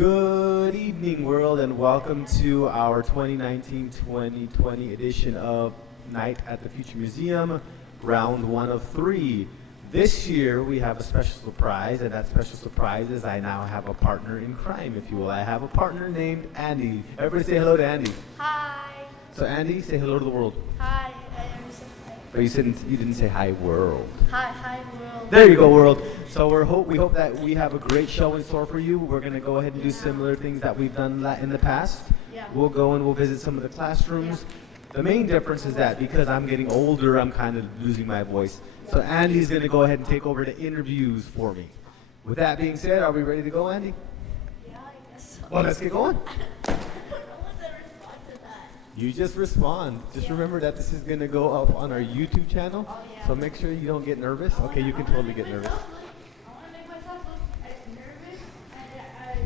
Good evening, world, and welcome to our 2019-2020 edition of Night at the Future Museum, round one of three. This year, we have a special surprise, and that special surprise is I now have a partner in crime, if you will. I have a partner named Andy. Everybody say hello to Andy. Hi. So Andy, say hello to the world. Hi. I never said hi. But you didn't say hi, world. Hi, world. There you go, world. So we hope that we have a great show in store for you. We're going to go ahead and do similar things that we've done in the past. Yeah. We'll go and we'll visit some of the classrooms. The main difference is that because I'm getting older, I'm kind of losing my voice. So Andy's going to go ahead and take over the interviews for me. With that being said, are we ready to go, Andy? Yeah, I guess so. Well, let's get going. I don't know what to respond to that. You just respond. Just remember that this is going to go up on our YouTube channel. Oh, yeah. So make sure you don't get nervous. Okay, you can totally get nervous. I want to make myself look as nervous and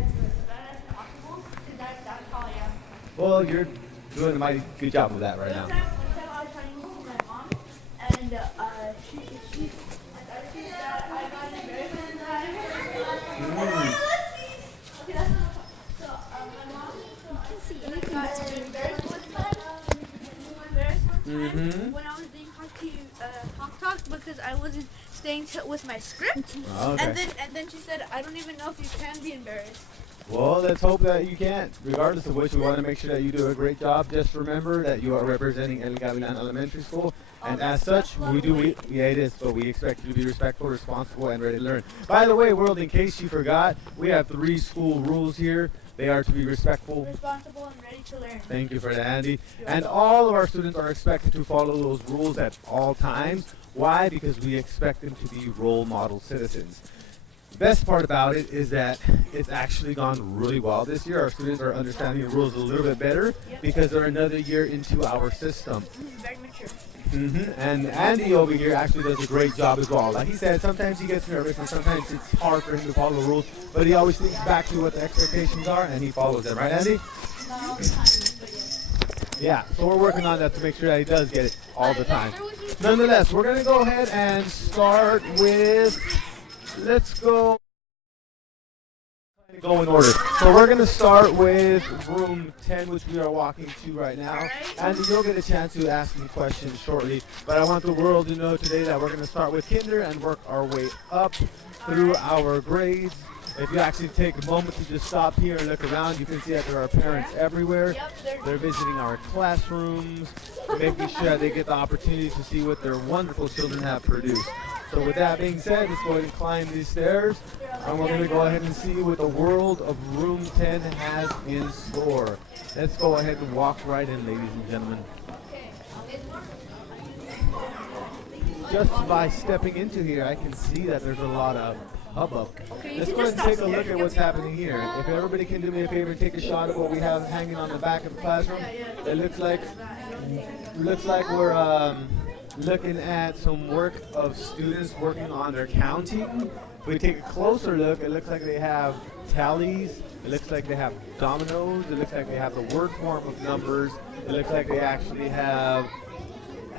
as bad as possible, because that's how I am. Well, you're doing a mighty good job of that right now. One time I was talking to my mom, and she said that I got embarrassed one time. Okay, that's not so, my mom, got embarrassed one time. When I was doing Hawk Talk because I wasn't staying with my script. Oh, okay. And then she said, I don't even know if you can be embarrassed. Well, let's hope that you can't. Regardless of which, we want to make sure that you do a great job. Just remember that you are representing El Gavilan Elementary School, and as such, yeah, it is, but we expect you to be respectful, responsible, and ready to learn. By the way, world, in case you forgot, we have 3 school rules here. They are to be respectful, Responsible and ready to learn. thank you for that, Andy, and all of our students are expected to follow those rules at all times. Why? Because we expect them to be role model citizens. The best part about it is that it's actually gone really well this year. Our students are understanding the rules a little bit better because they're another year into our system. Very mature. And Andy over here actually does a great job as well. Like he said, sometimes he gets nervous and sometimes it's hard for him to follow the rules, but he always thinks back to what the expectations are and he follows them. Right, Andy? Not all the time, but yes. Yeah, so we're working on that to make sure that he does get it all the time. Nonetheless, we're going to go ahead and start with, let's go in order. So we're going to start with room 10, which we are walking to right now. And you'll get a chance to ask me questions shortly. But I want the world to know today that we're going to start with kinder and work our way up through our grades. If you actually take a moment to just stop here and look around, you can see that there are parents everywhere. They're visiting our classrooms, making sure that they get the opportunity to see what their wonderful children have produced. So with that being said, let's go ahead and climb these stairs, and we're going to go ahead and see what the world of room 10 has in store. Let's go ahead and walk right in, ladies and gentlemen. Just by stepping into here, I can see that there's a lot of hubbub. Let's go ahead and take a look at what's happening here. If everybody can do me a favor and take a shot of what we have hanging on the back of the classroom, it looks like we're looking at some work of students working on their counting. If we take a closer look, it looks like they have tallies, it looks like they have dominoes, it looks like they have the word form of numbers, it looks like they actually have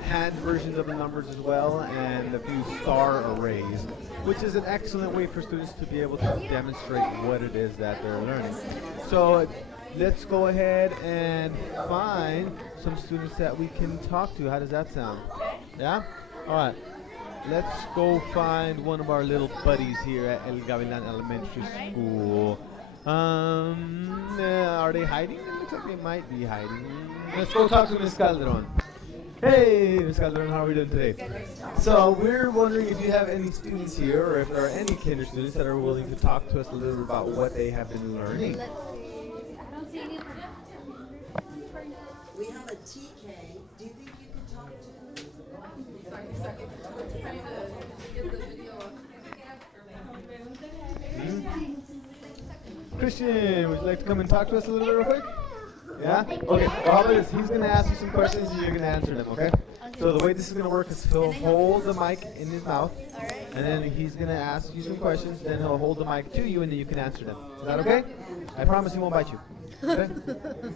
hand versions of the numbers as well, and a few star arrays, which is an excellent way for students to be able to demonstrate what it is that they're learning. So let's go ahead and find some students that we can talk to. How does that sound? Yeah? All right. Let's go find one of our little buddies here at El Gavilan Elementary School. Are they hiding? It looks like they might be hiding. Let's go talk to Miss Calderon. Hey, Ms. Calderon, how are we doing today? So we're wondering if you have any students here, or if there are any kinder students that are willing to talk to us a little bit about what they have been learning. Let's see. I don't see any. We have a TK. Do you think you could talk to him? Christian, would you like to come and talk to us a little bit real quick? Yeah? Okay, well, how about this? He's going to ask you some questions and you're going to answer them, okay? So the way this is going to work is he'll hold the mic in his mouth, and then he's going to ask you some questions, then he'll hold the mic to you, and then you can answer them. Is that okay? I promise he won't bite you. Okay?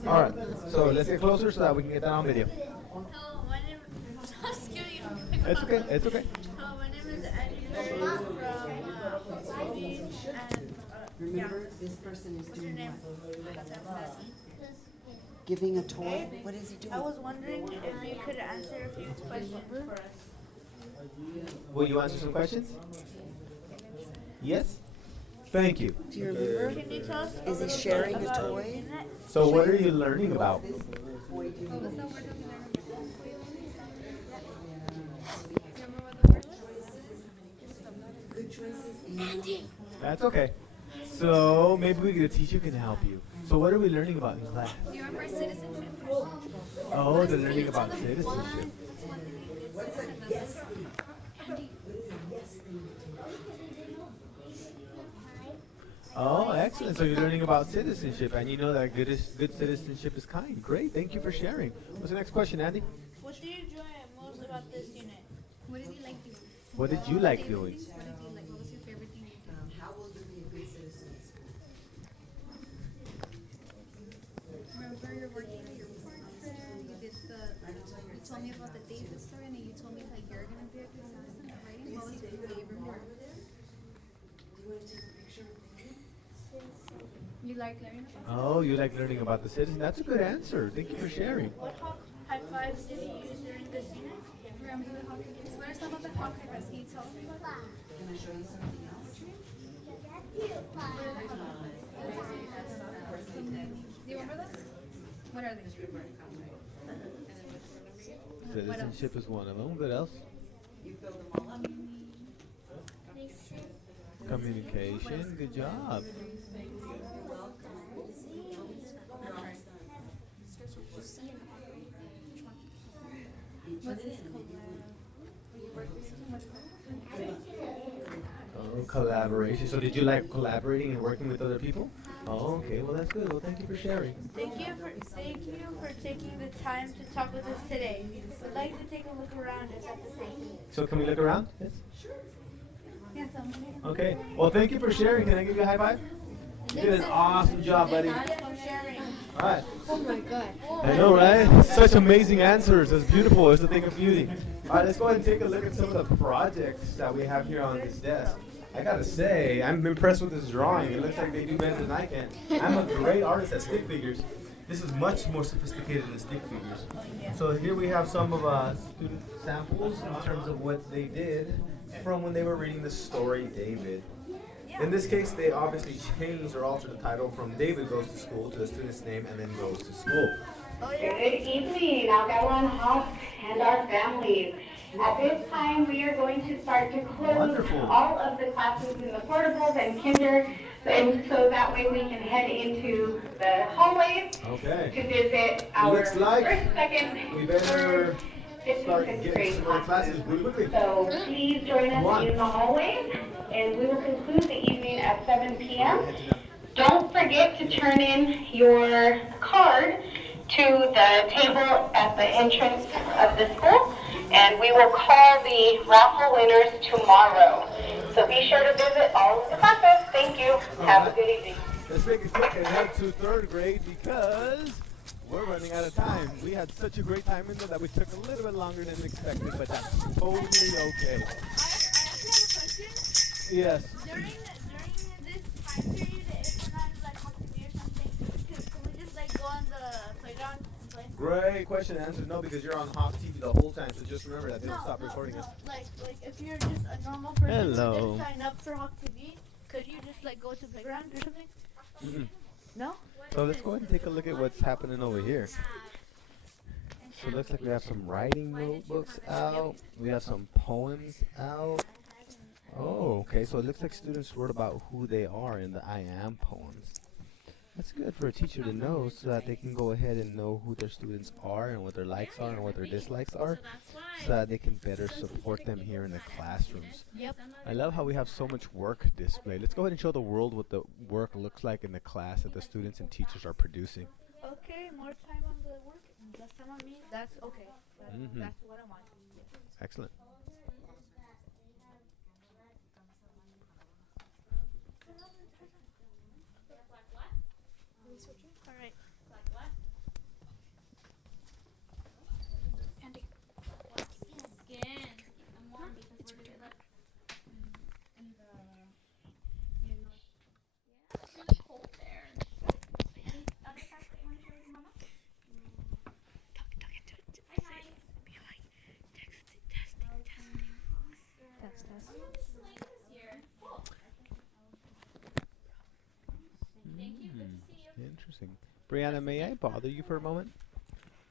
All right. So let's get closer so that we can get that on video. Hello, my name is. Just give me It's okay. It's okay. Hello, my name is Eddie from Beach, and Remember, this person is What's your doing name? what? Giving a toy? What is he doing? I was wondering if you could answer a few questions for us. Will you answer some questions? Yes? Thank you. Do you remember? Can you tell us a Is he little sharing bit a about toy? internet? So what are you learning about? Boy doing good choices and That's okay. So maybe we get a teacher can help you. So what are we learning about in class? You remember citizenship? Oh, they're learning about citizenship. Oh, excellent. So you're learning about citizenship, and you know that good citizenship is kind. Great. Thank you for sharing. What's the next question, Andy? What do you enjoy most about this unit? What did you like doing? What did you like doing? What did you like? What was your favorite thing you did? how will you be a good citizen? Remember you're working on your portrait, you did you told me about the David story and then you told me that you're gonna be a good citizen at writing. What was your favorite part? Do you want to take a picture with me? You like learning about Oh, you like learning about the citizen. That's a good answer. Thank you for sharing. What high fives did you use during this unit? remember the hockey games? What are some of the hockey games? Can you tell me about that? Can I show you something else? Do you remember those? What are they? Citizenship is one of them. What else? You fill them all up. Communication. Good job. What's this called? Will you work with someone? Oh, collaboration. So did you like collaborating and working with other people? Oh, okay. Well, that's good. Well, thank you for sharing. Thank you for taking the time to talk with us today. We'd like to take a look around us at the station. So can we look around? Yes. Yeah, tell me. Okay. Well, thank you for sharing. Can I give you a high five? You did an awesome job, buddy. Thank you for sharing. All right. Oh my god. I know, right? Such amazing answers. It's beautiful. It's a thing of beauty. All right, let's go ahead and take a look at some of the projects that we have here on this desk. I gotta say, I'm impressed with this drawing. It looks like they do better than I can. I'm a great artist at stick figures. This is much more sophisticated than stick figures. So here we have some of student samples in terms of what they did from when they were reading the story David. In this case, they obviously changed or altered the title from David Goes to School to the student's name and then goes to school. Good evening, Algala Hawk and our families. At this time, we are going to start to close Wonderful. all of the classes in the portables and kinder, and so that way we can head into the hallways Okay. to visit our Looks like first, second, we better third, fifth, start and sixth getting grade some more classes. classes really quickly. So please join us One. in the hallways, and we will conclude the evening at 7 p.m. Don't forget to turn in your card to the table at the entrance of the school, and we will call the raffle winners tomorrow. So be sure to visit all of the classes. Thank you. Have a good evening. Let's make it quick and head to third grade because we're running out of time. We had such a great time in there that we took a little bit longer than expected, but that's totally okay. I actually have a question. Yes. During this time period, if we're not like hockey or something, can we just like go on the playground and play? Great question. Answer no, because you're on Hawk TV the whole time, so just remember that they don't stop recording us. Like if you're just a normal person Hello. who didn't sign up for Hawk TV, could you just like go to playground or something? Mhm. No? So let's go ahead and take a look at what's happening over here. So it looks like we have some writing notebooks out. We have some poems out. Oh, okay. So it looks like students wrote about who they are in the I am poems. That's good for a teacher to know so that they can go ahead and know who their students are and what their likes are and what their dislikes are so that they can better support them here in the classrooms. Yep. I love how we have so much work displayed. Let's go ahead and show the world what the work looks like in the class that the students and teachers are producing. Okay, more time on the work, less time on me. That's okay. Mhm. That's what I want. Excellent. All right. Andy. interesting. Brianna, may I bother you for a moment?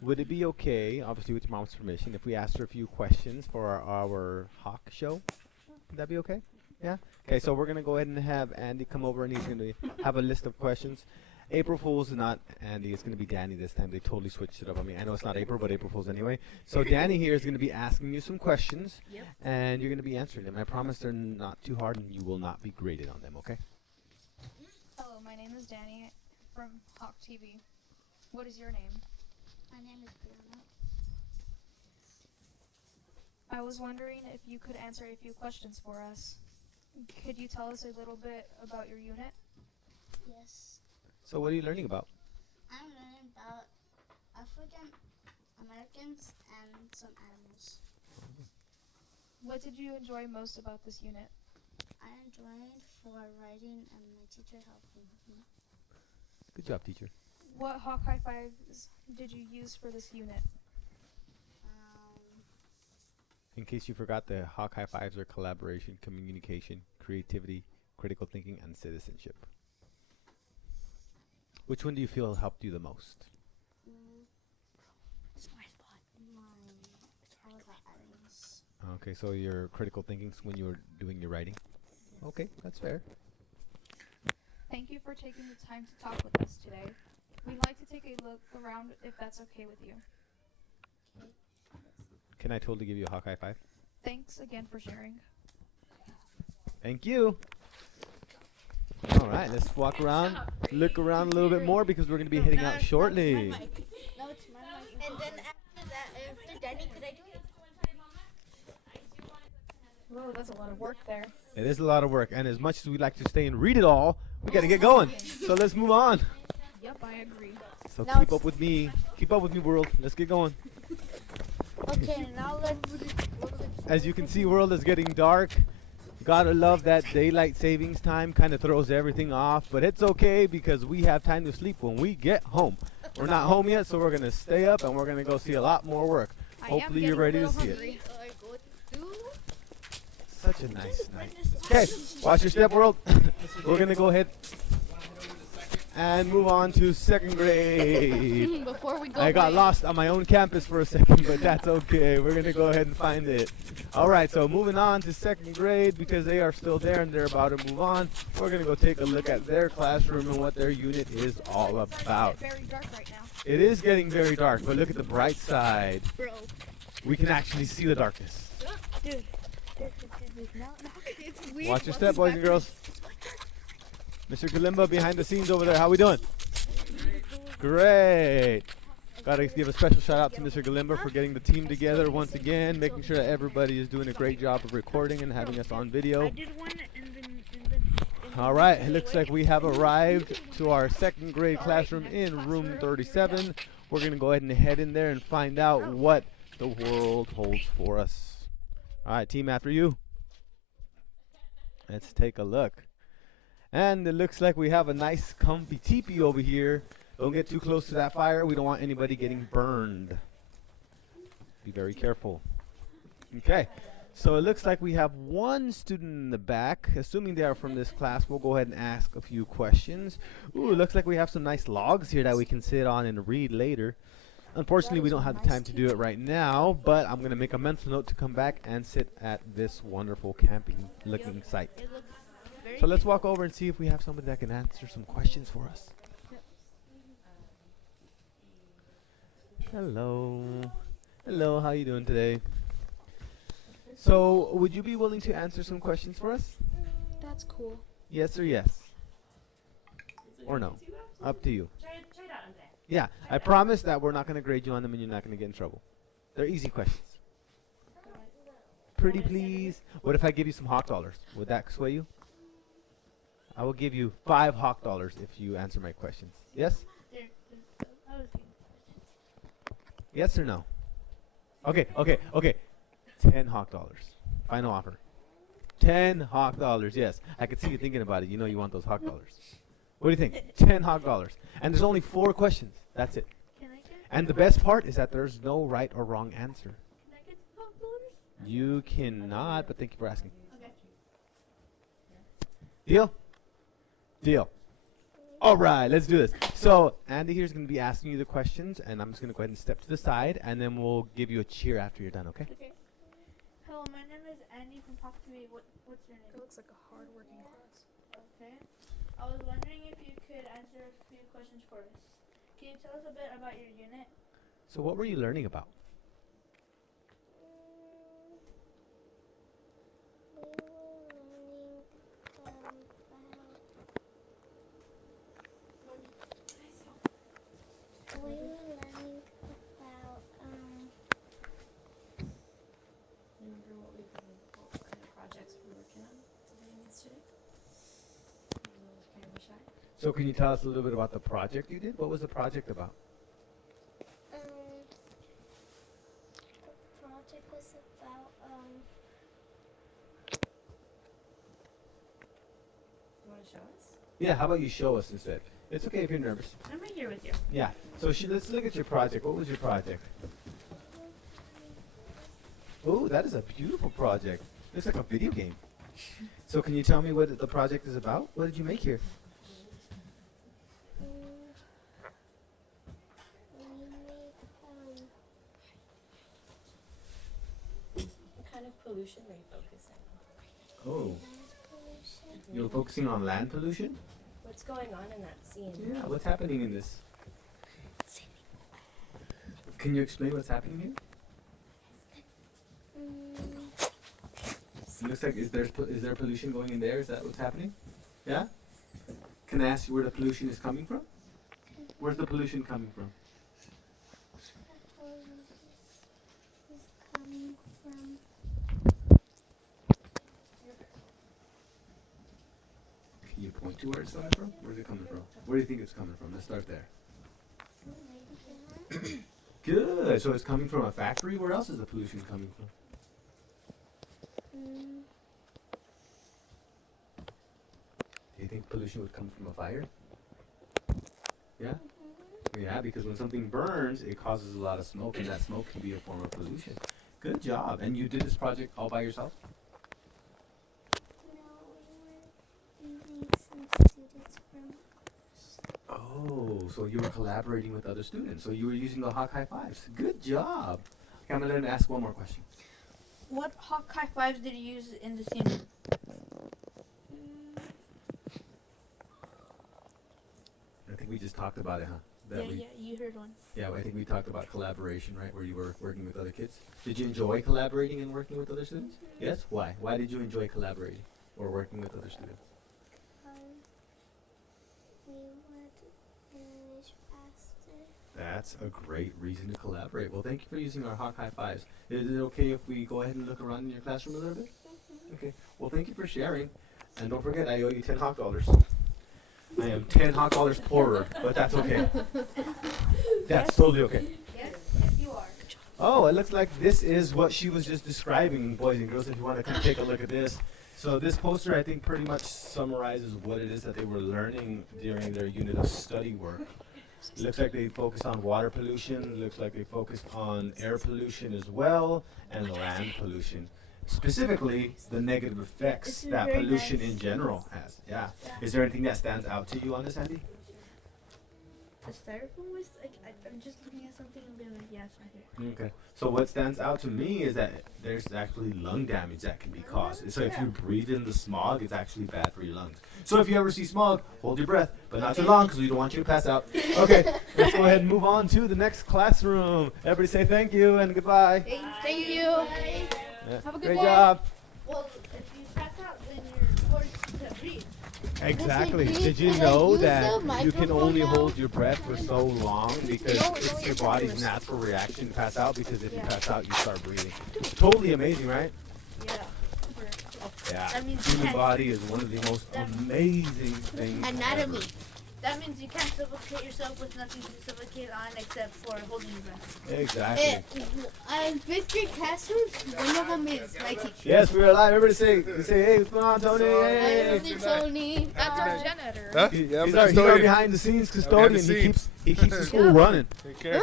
Would it be okay, obviously with your mom's permission, if we asked her a few questions for our Hawk show? Would that be okay? Yeah? Okay, so we're going to go ahead and have Andy come over and he's going to have a list of questions. April Fool's is not Andy, it's going to be Danny this time. They totally switched it up. I mean, I know it's not April, but April Fool's anyway. So Danny here is going to be asking you some questions, and you're going to be answering them. I promise they're not too hard and you will not be graded on them, okay? Hello, my name is Danny from Hawk TV. What is your name? My name is Brianna. I was wondering if you could answer a few questions for us. Could you tell us a little bit about your unit? Yes. So what are you learning about? I'm learning about African Americans and some animals. What did you enjoy most about this unit? I enjoyed for writing and my teacher helped me. Good job, teacher. What Hawk High Fives did you use for this unit? In case you forgot, the Hawk High Fives are collaboration, communication, creativity, critical thinking, and citizenship. Which one do you feel helped you the most? It's my spot. Mine. Items. Okay, so your critical thinking when you were doing your writing? Okay, that's fair. Thank you for taking the time to talk with us today. We'd like to take a look around if that's okay with you. Can I totally give you a Hawk High Five? Thanks again for sharing. Thank you. All right, let's walk around, look around a little bit more because we're going to be heading out shortly. No, it's my mic. And then after that, after Danny, could I do it? Whoa, that's a lot of work there. It is a lot of work, and as much as we'd like to stay and read it all, we got to get going. So let's move on. Yep, I agree. So Now keep up with me. Keep up with me, world. Let's get going. Okay, now let's. As you can see, world is getting dark. Gotta love that daylight savings time. Kind of throws everything off, but it's okay because we have time to sleep when we get home. We're not home yet, so we're gonna stay up and we're gonna go see a lot more work. Hopefully you're ready to see it. Such a nice night. Okay, watch your step, world. We're gonna go ahead and move on to second grade. Before we go, I got lost on my own campus for a second, but that's okay. We're gonna go ahead and find it. All right, so moving on to second grade because they are still there and they're about to move on. We're gonna go take a look at their classroom and what their unit is all about. It's very dark right now. It is getting very dark, but look at the bright side. Bro. We can actually see the darkness. Dude. It's weird. Watch your step, boys and girls. Mr. Kalimba behind the scenes over there. How we doing? Great. Gotta give a special shout out to Mr. Galimba for getting the team together once again, making sure that everybody is doing a great job of recording and having us on video. I did one and then All right, it looks like we have arrived to our second grade classroom in room 37. We're gonna go ahead and head in there and find out what the world holds for us. All right, team, after you. Let's take a look. And it looks like we have a nice comfy teepee over here. Don't get too close to that fire. We don't want anybody getting burned. Be very careful. Okay, so it looks like we have one student in the back. Assuming they are from this class, we'll go ahead and ask a few questions. Ooh, it looks like we have some nice logs here that we can sit on and read later. Unfortunately, we don't have the time to do it right now, but I'm going to make a mental note to come back and sit at this wonderful camping looking site. So let's walk over and see if we have somebody that can answer some questions for us. Hello. Hello, how you doing today? So, would you be willing to answer some questions for us? That's cool. Yes or yes? Or no? Up to you. Yeah, I promise that we're not going to grade you on them and you're not going to get in trouble. They're easy questions. Pretty please. What if I give you some Hawk dollars? Would that sway you? I will give you 5 Hawk dollars if you answer my questions. Yes? Yes or no? Okay. 10 Hawk dollars. Final offer. 10 Hawk dollars, yes. I can see you thinking about it. You know you want those Hawk dollars. What do you think? 10 Hawk dollars. And there's only 4 questions. That's it. And the best part is that there's no right or wrong answer. You cannot, but thank you for asking. Deal? Deal. All right, let's do this. So Andy here's going to be asking you the questions, and I'm just going to go ahead and step to the side, and then we'll give you a cheer after you're done, okay? Okay. Hello, my name is Andy from Talk to Me. What's your name? It looks like a hard-working class. Okay. I was wondering if you could answer a few questions for us. Can you tell us a bit about your unit? So what were you learning about? We were learning about Remember what kind of projects we're working on today and yesterday? A little kind of shy. So can you tell us a little bit about the project you did? What was the project about? the project was about You want to show us? Yeah, how about you show us instead? It's okay if you're nervous. I'm right here with you. Yeah. So let's look at your project. What was your project? Oh, that is a beautiful project. Looks like a video game. So can you tell me what the project is about? What did you make here? we made What kind of pollution were you focusing on? Oh, pollution. you're focusing on land pollution? What's going on in that scene? Yeah, what's happening in this? Can you explain what's happening here? It looks like is there pollution going in there? Is that what's happening? Yeah? Can I ask you where the pollution is coming from? Where's the pollution coming from? Is coming from Can you point to where it's coming from? Where's it coming from? Where do you think it's coming from? Let's start there. Good. So it's coming from a factory. Where else is the pollution coming from? Do you think pollution would come from a fire? Yeah? Yeah, because when something burns, it causes a lot of smoke, and that smoke can be a form of pollution. Good job. And you did this project all by yourself? no, we were using some students from Oh, so you were collaborating with other students. So you were using the Hawk High Fives. Good job. Okay, I'm going to let him ask one more question. What Hawk High Fives did you use in the scene? I think we just talked about it, huh? You heard one. Yeah, I think we talked about collaboration, right? Where you were working with other kids. Did you enjoy collaborating and working with other students? Yes? Why? Why did you enjoy collaborating or working with other students? we would finish faster. That's a great reason to collaborate. Well, thank you for using our Hawk High Fives. Is it okay if we go ahead and look around in your classroom a little bit? Okay. Well, thank you for sharing. And don't forget, I owe you 10 Hawk dollars. I am 10 Hawk dollars poorer, but that's okay. That's totally okay. Yes, you are. Oh, it looks like this is what she was just describing, boys and girls, if you want to come take a look at this. So this poster, I think, pretty much summarizes what it is that they were learning during their unit of study work. It looks like they focused on water pollution. It looks like they focused on air pollution as well, and land pollution. Specifically, the negative effects This is that very pollution nice. in general has. Yeah. Is there anything that stands out to you on this, Andy? The styrofoam was like I'm just looking at something and being like, yeah, it's right here. Okay. So what stands out to me is that there's actually lung damage that can be caused. So if you breathe in the smog, it's actually bad for your lungs. So if you ever see smog, hold your breath, but not too long because we don't want you to pass out. Okay, let's go ahead and move on to the next classroom. Everybody say thank you and goodbye. Thank you. Yeah. Have a good Great day. job. Well, if you pass out, then you're forced to breathe. Exactly. Can I Did you use know the that you can microphone only now? hold your breath for so long because it's your body's natural reaction to pass out, because if you pass out, you start breathing. Totally amazing, right? Yeah. Yeah. That means you Human can't- body is one of the most amazing things Anatomy. ever. That means you can't suffocate yourself with nothing to suffocate on except for holding your breath. Exactly. Fifth grade classrooms, one of them is my teacher. Yes, we're alive. Everybody say, hey, what's going on, Tony? Hey. Tony. That's our janitor. Huh? He's Yeah, I'm our custodian. behind the scenes Behind custodian. the scenes. He keeps the school running. Take care.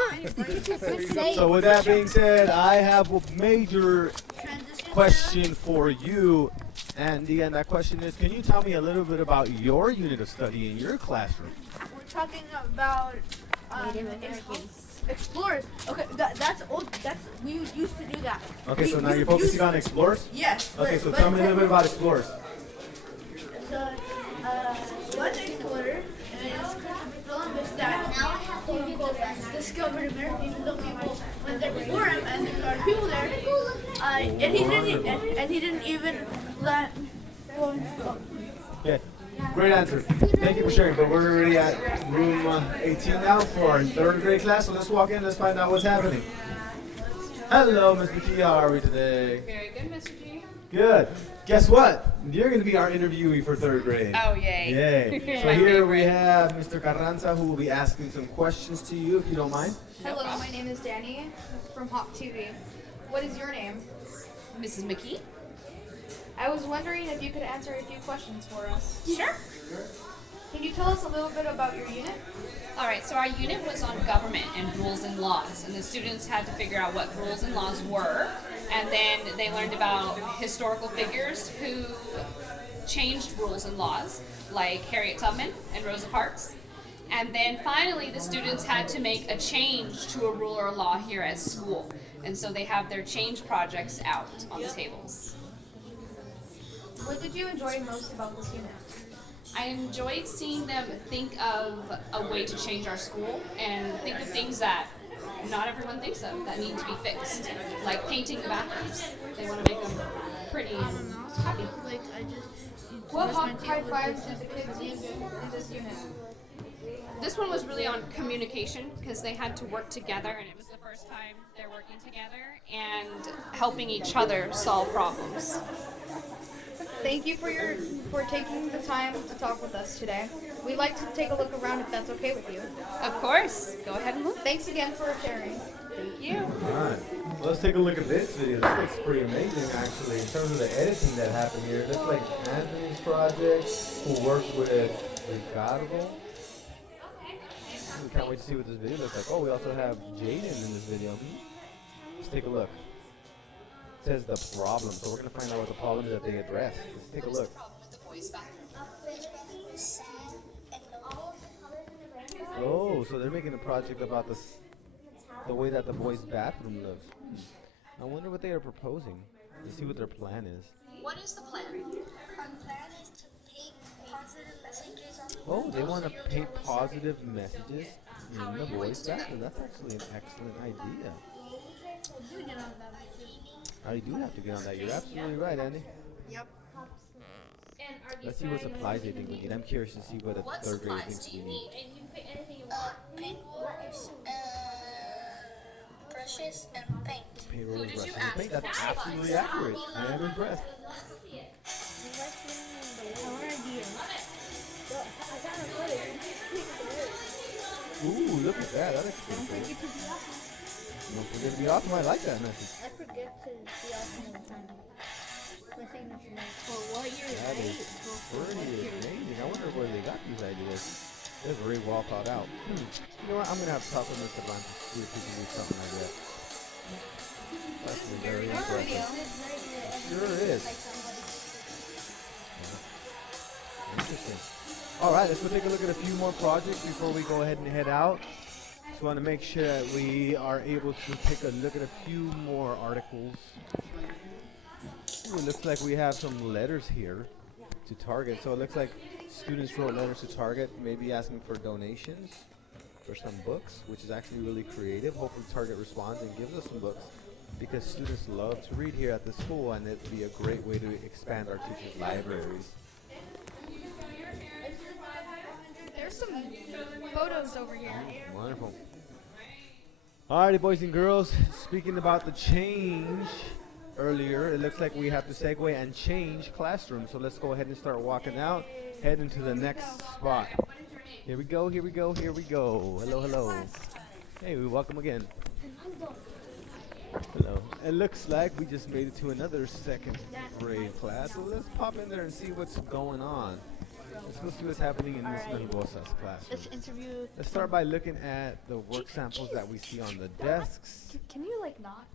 So with that being said, I have a major Transition question for you, Andy, and that question is, can you tell me a little bit about your unit of study in your classroom? We're talking about explorers. Okay, that's old. We used to do that. Okay, so now you're focusing on explorers? Yes. Okay, so tell me a little bit about explorers. So, one explorer is Columbus that quote unquote discovered America, even though people went there before him, and there are people there, and he didn't even let. Okay, great answer. Thank you for sharing. But we're already at room 18 now for our third grade class. So let's walk in. Let's find out what's happening. Hello, Ms. McKee. How are we today? Very good, Mr. G. Good. Guess what? You're going to be our interviewee for third grade. Oh, yay. Yay. So here we have Mr. Carranza, who will be asking some questions to you, if you don't mind. Hello, my name is Danny from Hop TV. What is your name? Mrs. McKee? I was wondering if you could answer a few questions for us. Sure. Can you tell us a little bit about your unit? All right, so our unit was on government and rules and laws, and the students had to figure out what rules and laws were, and then they learned about historical figures who changed rules and laws, like Harriet Tubman and Rosa Parks. And then finally, the students had to make a change to a rule or law here at school, and so they have their change projects out on the tables. What did you enjoy most about this unit? I enjoyed seeing them think of a way to change our school and think of things that not everyone thinks of that need to be fixed, like painting the bathrooms. They want to make them pretty and happy. What high fives did the kids use in this unit? This one was really on communication because they had to work together, and it was the first time they're working together and helping each other solve problems. Thank you for taking the time to talk with us today. We'd like to take a look around if that's okay with you. Of course. Go ahead and look. Thanks again for sharing. Thank you. Alright, let's take a look at this video. This looks pretty amazing actually in terms of the editing that happened here. This is like Anthony's project, who worked with Ricardo. We can't wait to see what this video looks like. Oh, we also have Jaden in this video. Let's take a look. It says the problem, so we're going to find out what the problem is that they address. Let's take a look. Oh, so they're making a project about the way that the boys' bathroom looks. I wonder what they are proposing. Let's see what their plan is. What is the plan? Our plan is to paint positive messages on the Oh, they want to paint positive messages in the boys' bathroom. That's actually an excellent idea. I do have to get on that. You're absolutely right, Andy. Yep. Let's see what supplies they think we need. I'm curious to see what a third grade thinks we need. paint rollers, brushes, and paint. Paint rollers, brushes, and paint. That's absolutely accurate. I am impressed. Ooh, look at that. That looks pretty cool. Don't forget to be awesome. I like that message. I forget to be awesome all the time. My signature. For what year That is pretty amazing. I wonder where they got these ideas. They're very well thought out. You know what? I'm going to have to talk to Mr. Blunt to see if we can do something like that. That's very impressive. Sure is. Interesting. All right, let's go take a look at a few more projects before we go ahead and head out. Just want to make sure that we are able to take a look at a few more articles. Ooh, it looks like we have some letters here to Target. So it looks like students wrote letters to Target, maybe asking for donations for some books, which is actually really creative. Hopefully Target responds and gives us some books, because students love to read here at the school, and it'd be a great way to expand our teachers' libraries. There's some photos over here. Wonderful. Alrighty, boys and girls, speaking about the change earlier, it looks like we have to segue and change classrooms. So let's go ahead and start walking out, head into the next spot. Here we go, here we go, here we go. Hello, hello. Hey, we welcome again. Hello. It looks like we just made it to another second grade class. So let's pop in there and see what's going on. Let's go see what's happening in Ms. Mendoza's classroom. Let's start by looking at the work samples that we see on the desks. Can you like not?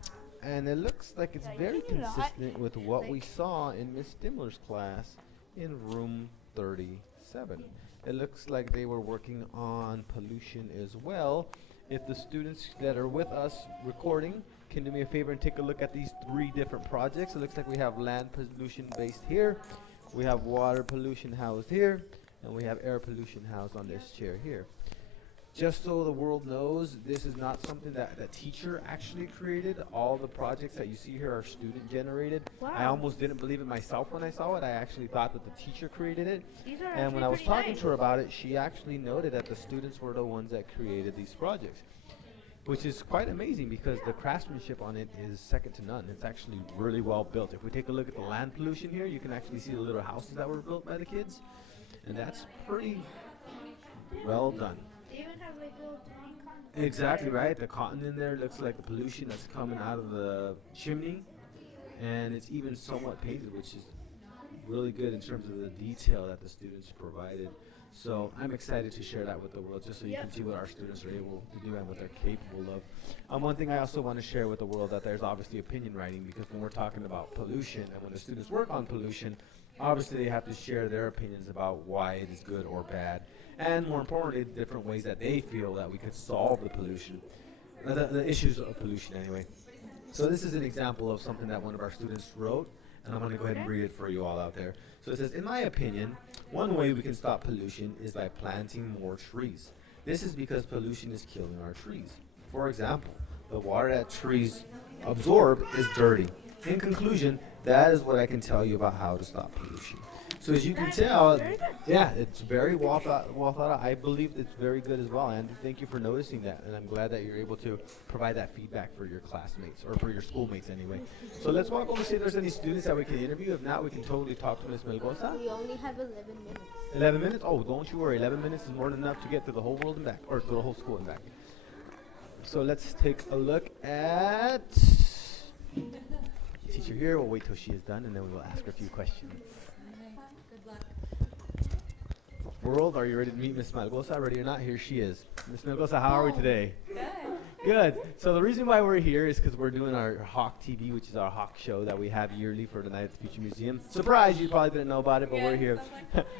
And it looks like it's very consistent with what we saw in Miss Stimler's class in room 37. It looks like they were working on pollution as well. If the students that are with us recording can do me a favor and take a look at these 3 different projects. It looks like we have land pollution based here, we have water pollution housed here, and we have air pollution housed on this chair here. Just so the world knows, this is not something that the teacher actually created. All the projects that you see here are student generated. I almost didn't believe it myself when I saw it. I actually thought that the teacher created it. And when I was talking to her about it, she actually noted that the students were the ones that created these projects, which is quite amazing because the craftsmanship on it is second to none. It's actually really well built. If we take a look at the land pollution here, you can actually see the little houses that were built by the kids, and that's pretty well done. They even have like little tiny cotton. Exactly right. The cotton in there looks like the pollution that's coming out of the chimney, and it's even somewhat painted, which is really good in terms of the detail that the students provided. So I'm excited to share that with the world, just so you can see what our students are able to do and what they're capable of. One thing I also want to share with the world, that there's obviously opinion writing, because when we're talking about pollution and when the students work on pollution, obviously they have to share their opinions about why it is good or bad, and more importantly, the different ways that they feel that we could solve the pollution, the issues of pollution anyway. So this is an example of something that one of our students wrote, and I'm going to go ahead and read it for you all out there. So it says, in my opinion, one way we can stop pollution is by planting more trees. This is because pollution is killing our trees. For example, the water that trees absorb is dirty. In conclusion, that is what I can tell you about how to stop pollution. So as you can tell, yeah, it's very well thought out. I believe it's very good as well, Andy. Thank you for noticing that, and I'm glad that you're able to provide that feedback for your classmates, or for your schoolmates anyway. So let's walk over and see if there's any students that we can interview. If not, we can totally talk to Ms. Melgoza. We only have 11 minutes. 11 minutes? Oh, don't you worry. 11 minutes is more than enough to get to the whole world and back, or to the whole school and back. So let's take a look at teacher here. We'll wait till she is done, and then we will ask her a few questions. Good luck. World, are you ready to meet Miss Melgoza? Ready or not, here she is. Miss Melgoza, how are we today? Good. Good. So the reason why we're here is because we're doing our Hawk TV, which is our Hawk show that we have yearly for the Night at the Future Museum. Surprise, you probably didn't know about it, but we're here.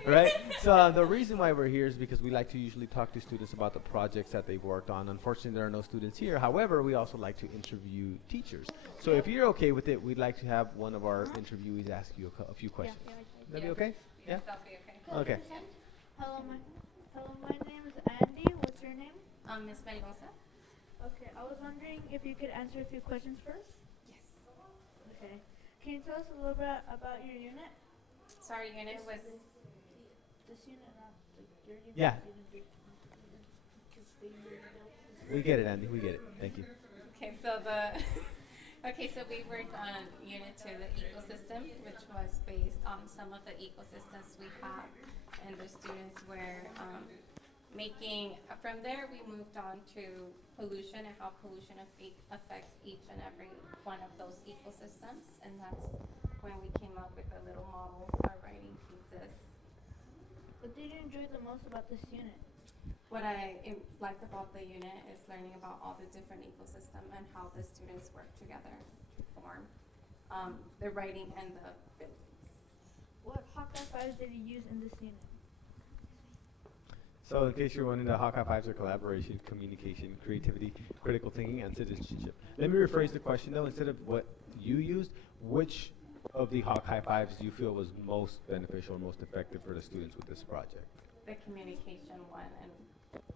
Right? So the reason why we're here is because we like to usually talk to students about the projects that they've worked on. Unfortunately, there are no students here. However, we also like to interview teachers. So if you're okay with it, we'd like to have one of our interviewees ask you a few questions. That'd be okay? Yeah? That'll be okay. Okay. Hello, my name is Andy. What's your name? Miss Mariposa? Okay, I was wondering if you could answer a few questions first. Yes. Okay. Can you tell us a little bit about your unit? So our unit was, This unit, not your unit. Yeah. Unit. We get it, Andy. We get it. Thank you. okay, so we worked on Unit 2, the ecosystem, which was based on some of the ecosystems we have, and the students were making, from there we moved on to pollution and how pollution affects each and every one of those ecosystems, and that's when we came up with a little model for writing pieces. What did you enjoy the most about this unit? What I liked about the unit is learning about all the different ecosystem and how the students work together to form the writing and the buildings. What Hawkeye files did you use in this unit? So in case you're wondering, the Hawkeye Fives are collaboration, communication, creativity, critical thinking, and citizenship. Let me rephrase the question though. Instead of what you used, which of the Hawkeye Fives do you feel was most beneficial or most effective for the students with this project? The communication one, and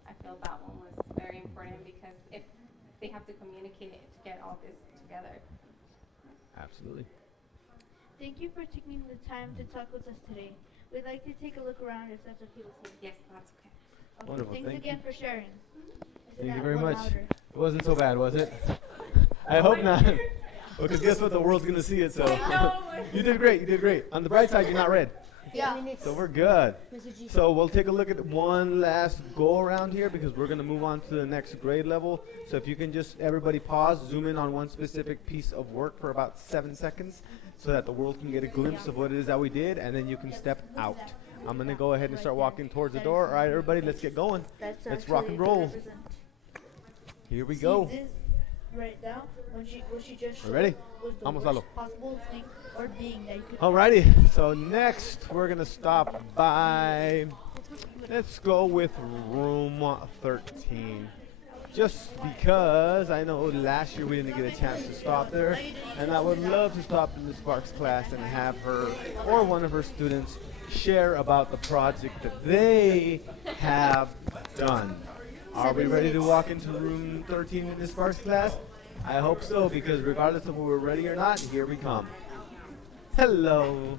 I feel that one was very important because if they have to communicate to get all this together. Absolutely. Thank you for taking the time to talk with us today. We'd like to take a look around if that's okay with you. Yes, that's okay. Okay, Wonderful, thanks thank again you. for sharing. Thank you very much. It wasn't so bad, was it? I hope not. Because guess what? The world's going to see it, so. You did great, you did great. On the bright side, you're not red. Yeah. So we're good. So we'll take a look at one last go around here because we're going to move on to the next grade level. So if you can just, everybody pause, zoom in on one specific piece of work for about 7 seconds so that the world can get a glimpse of what it is that we did, and then you can step out. I'm going to go ahead and start walking towards the door. All right, everybody, let's get going. Let's rock and roll. Here we go. write it down. What she just showed Ready? was the Vamos, worst Lalo. possible thing or being that you could. Alrighty, so next we're gonna stop by, let's go with room 13. Just because I know last year we didn't get a chance to stop there, and I would love to stop in Ms. Sparks' class and have her or one of her students share about the project that they have done. Are we ready to walk into room 13 in Ms. Sparks' class? I hope so, because regardless of if we're ready or not, here we come. Hello,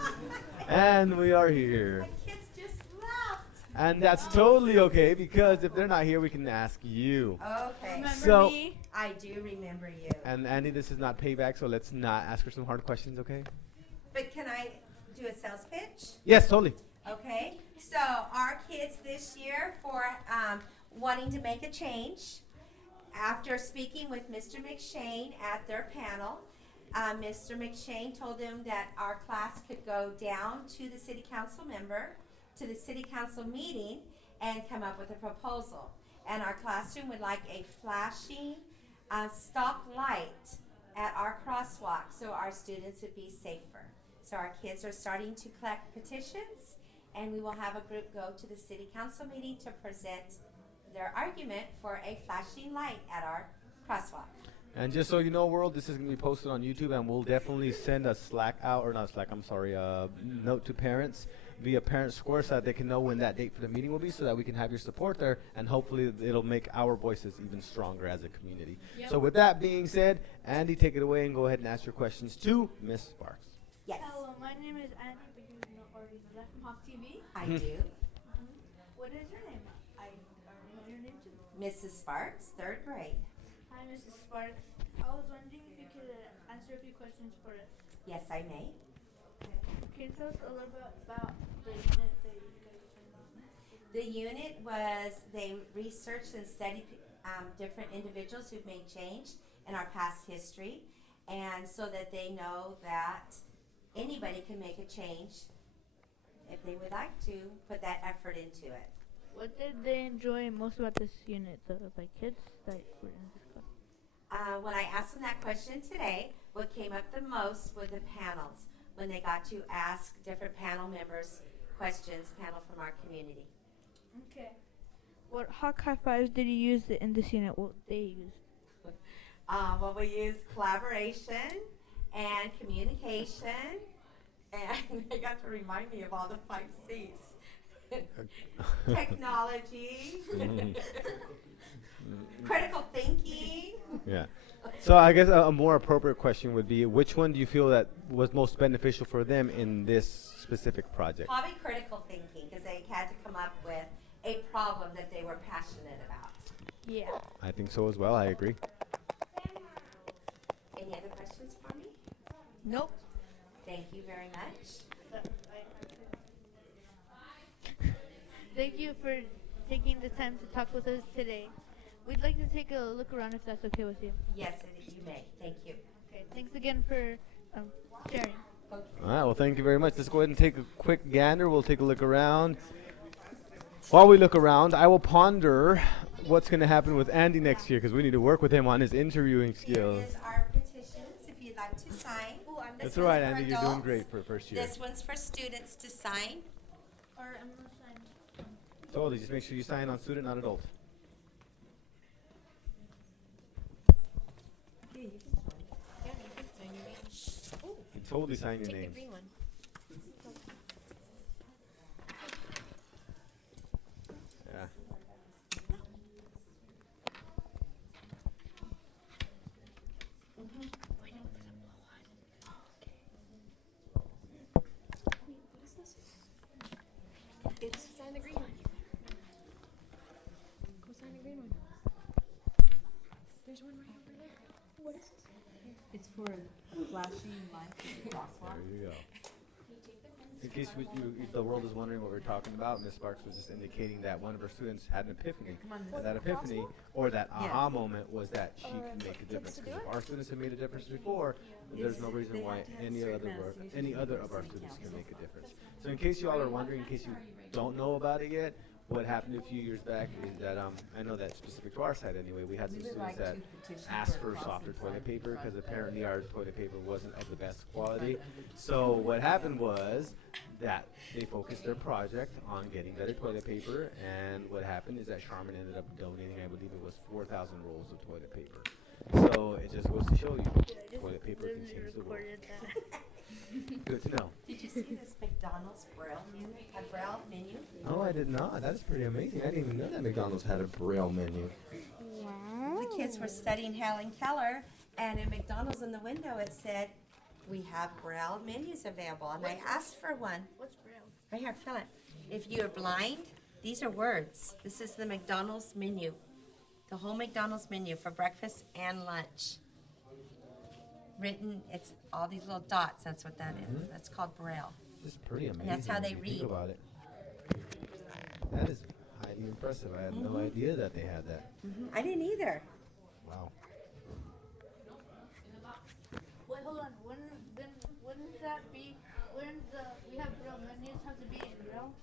and we are here. Kids just left. And that's totally okay, because if they're not here, we can ask you. Okay. Remember So- me? I do remember you. And Andy, this is not payback, so let's not ask her some hard questions, okay? But can I do a sales pitch? Yes, totally. Okay. So our kids this year for wanting to make a change, after speaking with Mr. McShane at their panel, Mr. McShane told them that our class could go down to the city council member, to the city council meeting, and come up with a proposal. And our classroom would like a flashing stop light at our crosswalk so our students would be safer. So our kids are starting to collect petitions, and we will have a group go to the city council meeting to present their argument for a flashing light at our crosswalk. And just so you know, world, this is going to be posted on YouTube, and we'll definitely send a note to parents via Parent Square so that they can know when that date for the meeting will be, so that we can have your support there, and hopefully it'll make our voices even stronger as a community. Yep. So with that being said, Andy, take it away and go ahead and ask your questions to Miss Sparks. Yes, Hello, my name is Andy, but you know already know that from Hawk TV. I do. What is your name? I already know your name too. Mrs. Sparks, 3rd grade. Hi, Mrs. Sparks. I was wondering if you could answer a few questions for us. Yes, I may. Can you tell us a little bit about the unit that you guys turned on? The unit was, they researched and studied different individuals who've made change in our past history, and so that they know that anybody can make a change if they would like to put that effort into it. What did they enjoy most about this unit, the kids that were in this class? When I asked them that question today, what came up the most were the panels, when they got to ask different panel members questions, panel from our community. Okay. What Hawk High Fives did you use in this unit? What they used? Well, we use collaboration and communication, and they got to remind me of all the 5 C's. Technology, critical thinking. Yeah. So I guess a more appropriate question would be, which one do you feel that was most beneficial for them in this specific project? Probably critical thinking, because they had to come up with a problem that they were passionate about. Yeah. I think so as well. I agree. Any other questions for me? Nope. Thank you very much. Thank you for taking the time to talk with us today. We'd like to take a look around if that's okay with you. Yes, you may. Thank you. Okay. Thanks again for sharing. All right. Well, thank you very much. Let's go ahead and take a quick gander. We'll take a look around. While we look around, I will ponder what's going to happen with Andy next year, because we need to work with him on his interviewing Here skills. is our petitions, if you'd like to sign. This That's all right, one's for Andy. You're doing adults. great for first year. This one's for students to sign. Or I'm gonna sign. Totally. Just make sure you sign on student, not adult. You totally sign your name. Yeah. Sign the green one. Go sign the green one. There's one right over there. What is this? It's for flashing lights in the crosswalk. There you go. In case if the world is wondering what we're talking about, Ms. Sparks was just indicating that one of her students had an epiphany. And that epiphany, or that aha moment, was that she can make a difference. Because if our students have made a difference before, there's no reason why any other of our students can make a difference. So in case you all are wondering, in case you don't know about it yet, what happened a few years back is that I know that specific to our side anyway, we had some students that asked for softer toilet paper because apparently our toilet paper wasn't of the best quality. So what happened was that they focused their project on getting better toilet paper, and what happened is that Charmin ended up donating, I believe it was 4,000 rolls of toilet paper. So it just goes to show you, toilet paper can change the world. Good to know. Did you see this McDonald's Braille menu? Oh, I did not. That's pretty amazing. I didn't even know that McDonald's had a Braille menu. The kids were studying Helen Keller, and in McDonald's in the window it said, "We have Braille menus available." And I asked for one. What's Braille? Right here, feel it. If you are blind, these are words. This is the McDonald's menu. The whole McDonald's menu for breakfast and lunch. Written, it's all these little dots. That's what that is. That's called Braille. It's pretty amazing. And that's how when they you read. Think about it. That is highly impressive. I had no idea that they had that. I didn't either. Wow. Wait, hold on. Wouldn't that be? Wouldn't we have Braille menus have to be in Braille?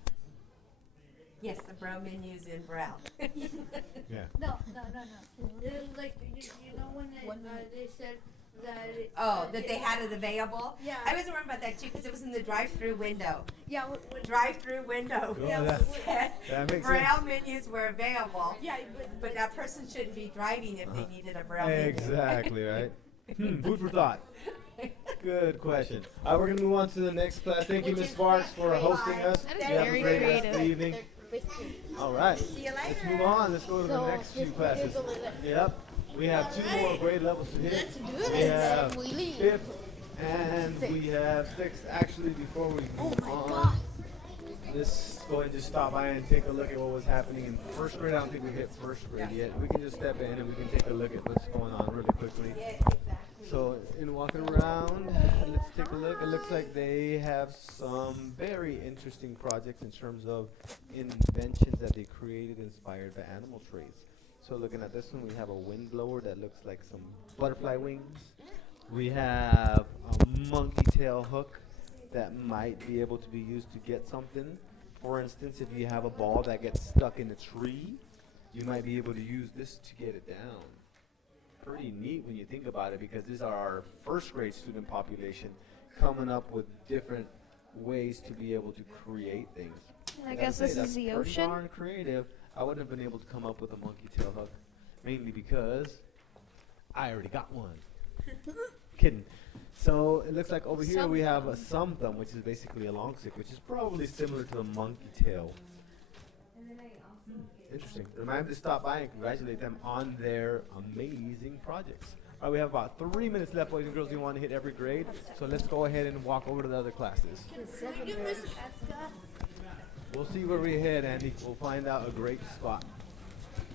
Yes, the Braille menu's in Braille. Yeah. No. It was like you know when they said that. That they had it available? Yeah. I was wondering about that too because it was in the drive-through window. Yeah. Drive-through window. Oh, It said that makes Braille sense. menus were available. Yeah, But that person shouldn't be driving if they needed a Braille menu. Exactly, right? Food for thought. Good question. All right, we're going to move on to the next class. Thank you, Ms. Sparks, for hosting us. That is You have a very great rest of creative. the evening. All right. See you Let's later. move on. Let's go to the next few classes. Yep. We have 2 more grade levels to hit. We have 5th and we have 6th. Actually, before we move on, let's go ahead and just stop by and take a look at what was happening in 1st grade. I don't think we hit 1st grade yet. We can just step in and we can take a look at what's going on really quickly. Yes, exactly. So, in walking around, let's take a look. It looks like they have some very interesting projects in terms of inventions that they created inspired by animal traits. So, looking at this one, we have a wind blower that looks like some butterfly wings. We have a monkey tail hook that might be able to be used to get something. For instance, if you have a ball that gets stuck in a tree, you might be able to use this to get it down. Pretty neat when you think about it, because these are our 1st grade student population coming up with different ways to be able to create things. I guess this is the pretty ocean. darn creative. I wouldn't have been able to come up with a monkey tail hook, mainly because I already got one. Kidding. So it looks like over here we have a sum thumb, which is basically a long stick, which is probably similar to a monkey tail. Interesting. Remind them to stop by and congratulate them on their amazing projects. All right, we have about 3 minutes left, boys and girls. We want to hit every grade, so let's go ahead and walk over to the other classes. We'll see where we head, Andy. We'll find out a great spot.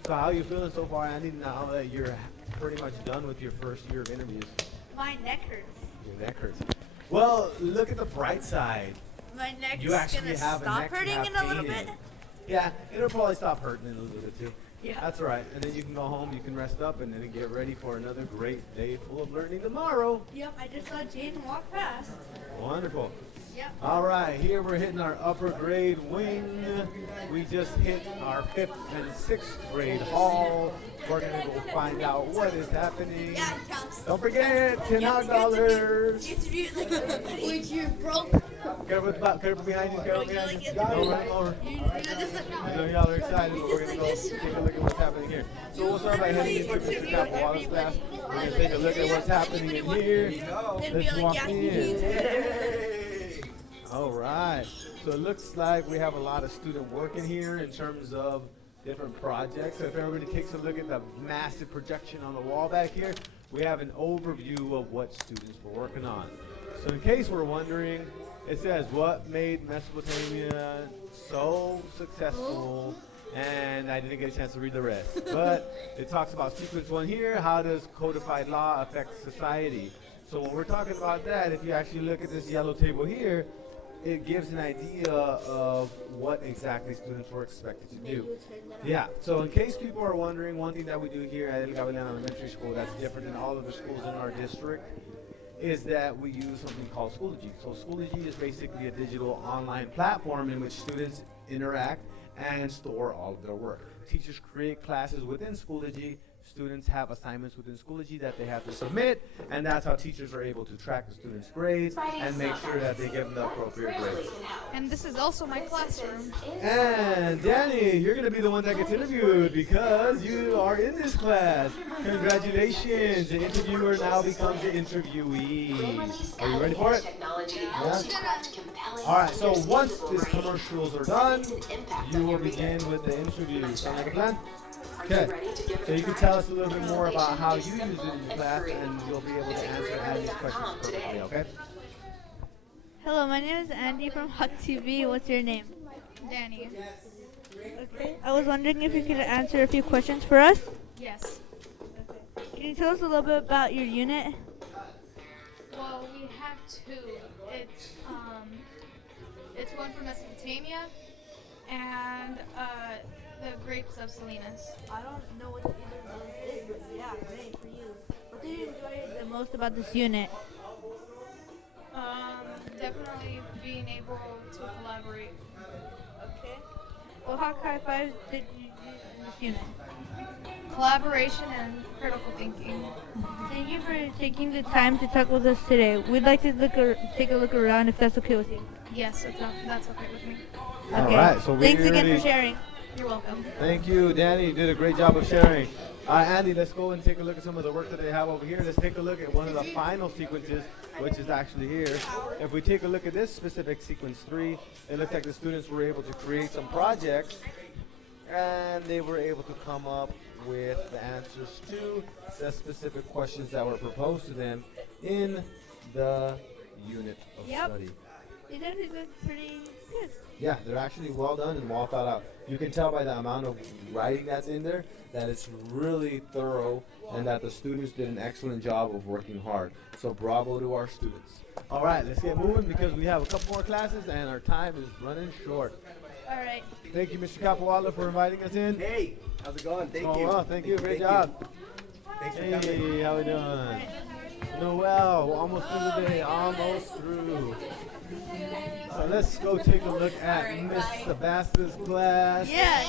So how are you feeling so far, Andy, now that you're pretty much done with your 1st year of interviews? My neck hurts. Your neck hurts. Well, look at the bright side. My neck You is actually gonna have a stop neck to hurting have in a little pain in bit. it. Yeah, it'll probably stop hurting in a little bit too. Yeah. That's all right. And then you can go home, you can rest up, and then get ready for another great day full of learning tomorrow. Yep, I just saw Jaden walk past. Wonderful. Yep. All right, here we're hitting our upper grade wing. We just hit our 5th and 6th grade hall. We're going to go find out what is happening. Yeah, it counts. Don't forget, $10. Which you're broke. Careful behind you, careful behind you. Don't run over. I You know y'all are excited, but we're going to go take a look at what's happening here. So we'll start by heading into the Capital Wallace class. We're going to take a look at what's happening in here. Let's walk in. All right. So it looks like we have a lot of student work in here in terms of different projects. So if everybody takes a look at the massive projection on the wall back here, we have an overview of what students were working on. So in case we're wondering, it says what made Mesopotamia so successful, and I didn't get a chance to read the rest. But it talks about sequence 1 here, how does codified law affect society? So when we're talking about that, if you actually look at this yellow table here, it gives an idea of what exactly students were expected to do. Yeah, so in case people are wondering, one thing that we do here at El Gavilan Elementary School that's different than all of the schools in our district is that we use something called Schoology. So Schoology is basically a digital online platform in which students interact and store all of their work. Teachers create classes within Schoology. Students have assignments within Schoology that they have to submit, and that's how teachers are able to track the students' grades and make sure that they give them the appropriate grades. And this is also my classroom. And Danny, you're going to be the one that gets interviewed because you are in this class. Congratulations. The interviewer now becomes the interviewee. Are you ready for it? Yeah? All right, so once these commercials are done, you will begin with the interview. Sound like a plan? Okay, so you can tell us a little bit more about how you use it in your class, and you'll be able to answer Andy's questions perfectly, okay? Hello, my name is Andy from Hot TV. What's your name? Danny. Okay. I was wondering if you could answer a few questions for us. Yes. Can you tell us a little bit about your unit? Well, we have two. It's one from Mesopotamia and the grapes of Salinas. I don't know what either of those is, but yeah, great for you. What do you enjoy the most about this unit? Definitely being able to collaborate. Okay. What high fives did you use in this unit? Collaboration and critical thinking. Thank you for taking the time to talk with us today. We'd like to take a look around if that's okay with you. Yes, that's okay with me. All Okay. right, so Thanks again for sharing. You're welcome. Thank you, Danny. You did a great job of sharing. Andy, let's go and take a look at some of the work that they have over here. Let's take a look at one of the final sequences, which is actually here. If we take a look at this specific sequence 3, it looks like the students were able to create some projects, and they were able to come up with the answers to the specific questions that were proposed to them in the unit of study. These actually look pretty good. Yeah, they're actually well done and well thought out. You can tell by the amount of writing that's in there that it's really thorough and that the students did an excellent job of working hard. So bravo to our students. All right, let's get moving because we have a couple more classes and our time is running short. All right. Thank you, Mr. Capuala, for inviting us in. Hey, how's it going? Thank you. Well, thank you. Great job. Thanks for Hey, coming. how we doing? Noel, we're almost through the day. Almost through. So let's go take a look at Miss Sebastia's class. Yes.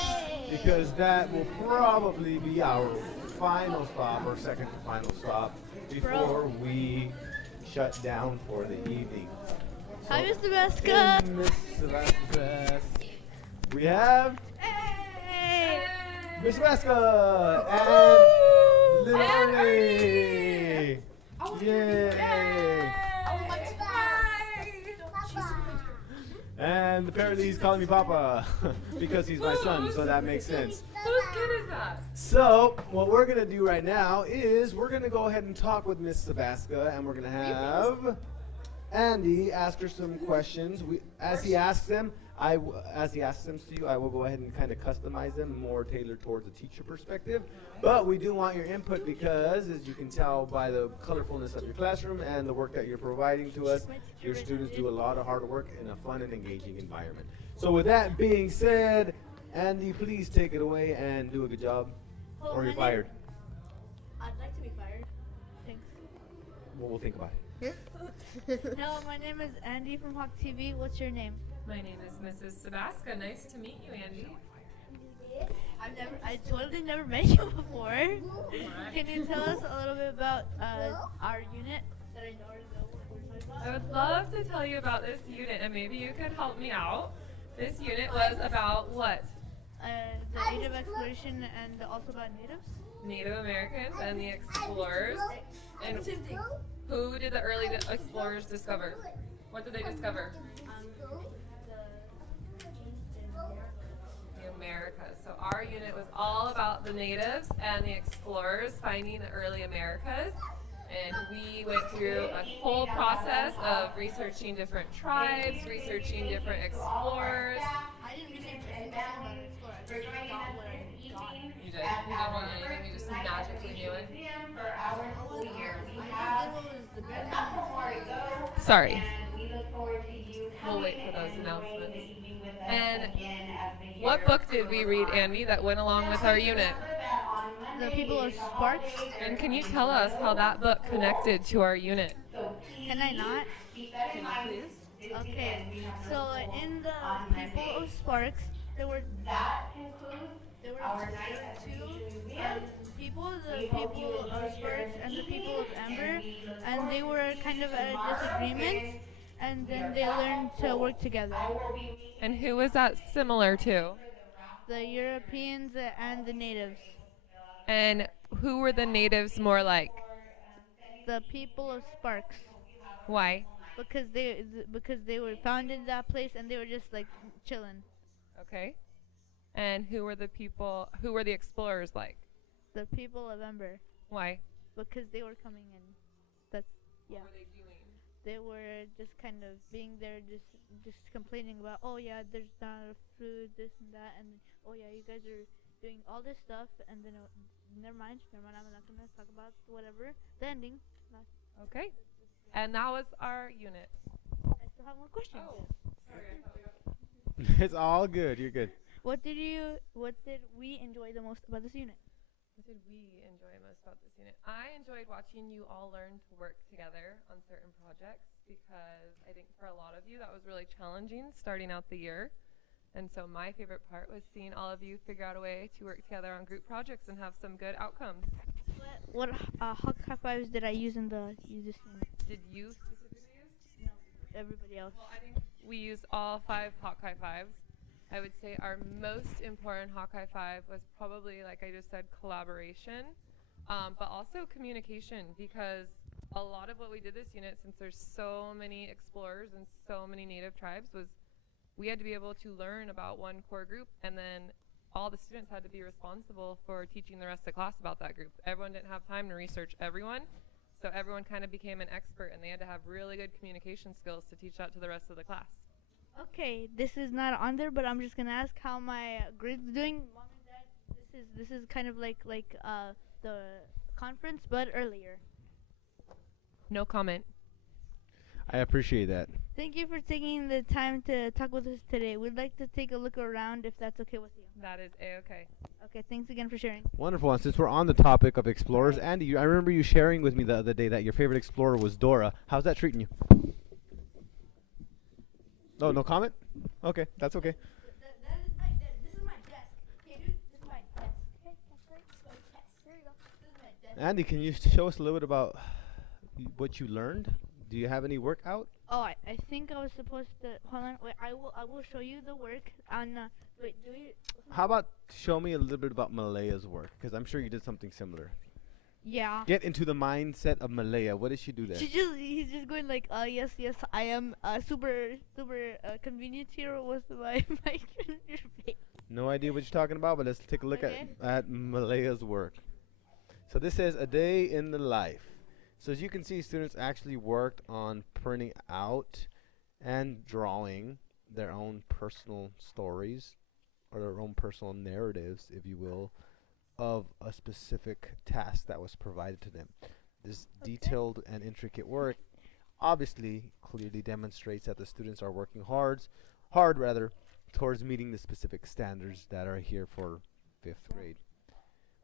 Because that will probably be our final stop or second to final stop before we shut down for the evening. Hi, Mr. Vesca. In Miss Sebastia's class, we have Miss Vesca and Little Ernie. Yay! And apparently he's calling me Papa because he's my son, so that makes sense. Whose kid is that? So what we're gonna do right now is we're gonna go ahead and talk with Miss Sebastian, and we're gonna have Andy ask her some questions. As he asks them to you, I will go ahead and kind of customize them more tailored towards a teacher perspective. But we do want your input because, as you can tell by the colorfulness of your classroom and the work that you're providing to us, your students do a lot of hard work in a fun and engaging environment. So with that being said, Andy, please take it away and do a good job, or you're fired. I'd like to be fired. Thanks. Well, we'll think about it. Hello, my name is Andy from Hawk TV. What's your name? My name is Mrs. Sebastian. Nice to meet you, Andy. I totally never met you before. Can you tell us a little bit about our unit that I already know what we're talking about? I would love to tell you about this unit, and maybe you could help me out. This unit was about what? The native exploration and also about natives. Native Americans and the explorers. And who did the early explorers discover? What did they discover? The Americas. So our unit was all about the natives and the explorers finding the early Americas. And we went through a whole process of researching different tribes, researching different explorers. I didn't research anything about an explorer. I just got what I got. You did. You didn't want anything. You just magically knew it. Sorry. We'll wait for those announcements. And what book did we read, Andy, that went along with our unit? The People of Sparks. And can you tell us how that book connected to our unit? Can I not? Can you please? Okay. So in the People of Sparks, there were That concludes there were our there night were at the two Future Museum. people, the people of Sparks and the people of Amber, and they were kind of at a disagreement, and then they learned to work together. And who was that similar to? The Europeans and the natives. And who were the natives more like? The people of Sparks. Why? Because they were founded that place and they were just like chilling. Okay. And who were the explorers like? The people of Ember. Why? Because they were coming in. That's yeah. What were they doing? They were just kind of being there, just complaining about, oh yeah, there's not enough food, this and that, and oh yeah, you guys are doing all this stuff, and then never mind, I'm not gonna talk about whatever the ending. Okay. And that was our unit. I still have more questions. Oh, sorry. It's all good. You're good. What did we enjoy the most about this unit? What did we enjoy most about this unit? I enjoyed watching you all learn to work together on certain projects because I think for a lot of you that was really challenging starting out the year. And so my favorite part was seeing all of you figure out a way to work together on group projects and have some good outcomes. What hawk high fives did I use in this unit? Did you specifically use? No, everybody else. Well, I think we used all 5 hawk high fives. I would say our most important hawk high five was probably, like I just said, collaboration, but also communication, because a lot of what we did this unit, since there's so many explorers and so many native tribes, was we had to be able to learn about one core group, and then all the students had to be responsible for teaching the rest of the class about that group. Everyone didn't have time to research everyone, so everyone kind of became an expert, and they had to have really good communication skills to teach that to the rest of the class. Okay, this is not on there, but I'm just gonna ask how my grades doing. Mom and Dad, this is kind of like the conference, but earlier. No comment. I appreciate that. Thank you for taking the time to talk with us today. We'd like to take a look around if that's okay with you. That is A-okay. Okay, thanks again for sharing. Wonderful. And since we're on the topic of explorers, Andy, I remember you sharing with me the other day that your favorite explorer was Dora. How's that treating you? Oh, no comment? Okay, that's okay. This is my desk. Okay, dude, this is my desk. Okay, that's right. This is my desk. There you go. This is my desk. Andy, can you show us a little bit about what you learned? Do you have any work out? Oh, I think I was supposed to. Hold on, wait. I will show you the work on. Wait, do you? How about show me a little bit about Malaya's work? Because I'm sure you did something similar. Yeah. Get into the mindset of Malaya. What did she do there? He's just going like, yes, I am super convenient here. What's my face? No idea what you're talking about, but let's take a look at Malaya's work. So this says a day in the life. So as you can see, students actually worked on printing out and drawing their own personal stories, or their own personal narratives, if you will, of a specific task that was provided to them. This detailed and intricate work obviously clearly demonstrates that the students are working hard towards meeting the specific standards that are here for 5th grade.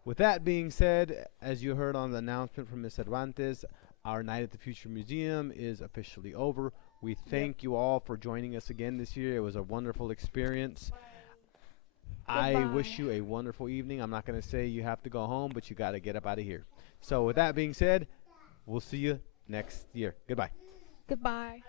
With that being said, as you heard on the announcement from Ms. Cervantes, our Night at the Future Museum is officially over. We thank you all for joining us again this year. It was a wonderful experience. I wish you a wonderful evening. I'm not going to say you have to go home, but you got to get up out of here. So with that being said, we'll see you next year. Goodbye. Goodbye.